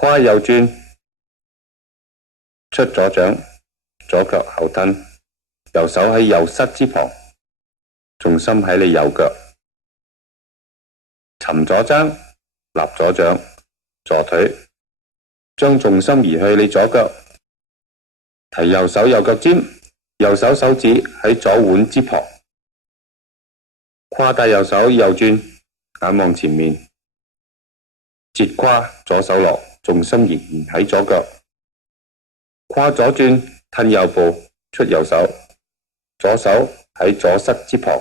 胯右轉，出左掌，左腳後褪，右手喺右膝之旁，重心喺你右腳，沉左踭，立左掌，坐腿，將重心移去你左腳，提右手右腳尖，右手手指喺左腕之旁，胯帶右手右轉，眼望前面，折胯左手落，重心仍然喺左腳，胯左轉，褪右步，出右手，左手喺左膝之旁，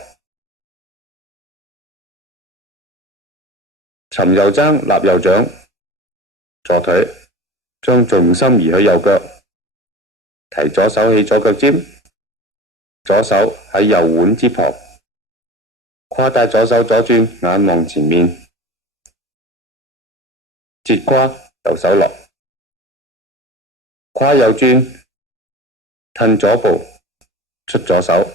沉右踭，立右掌，坐腿，將重心移去右腳，提左手起左腳尖，左手喺右腕之旁，胯帶左手左轉，眼望前面，折胯右手落，胯右轉，褪左步，出左手。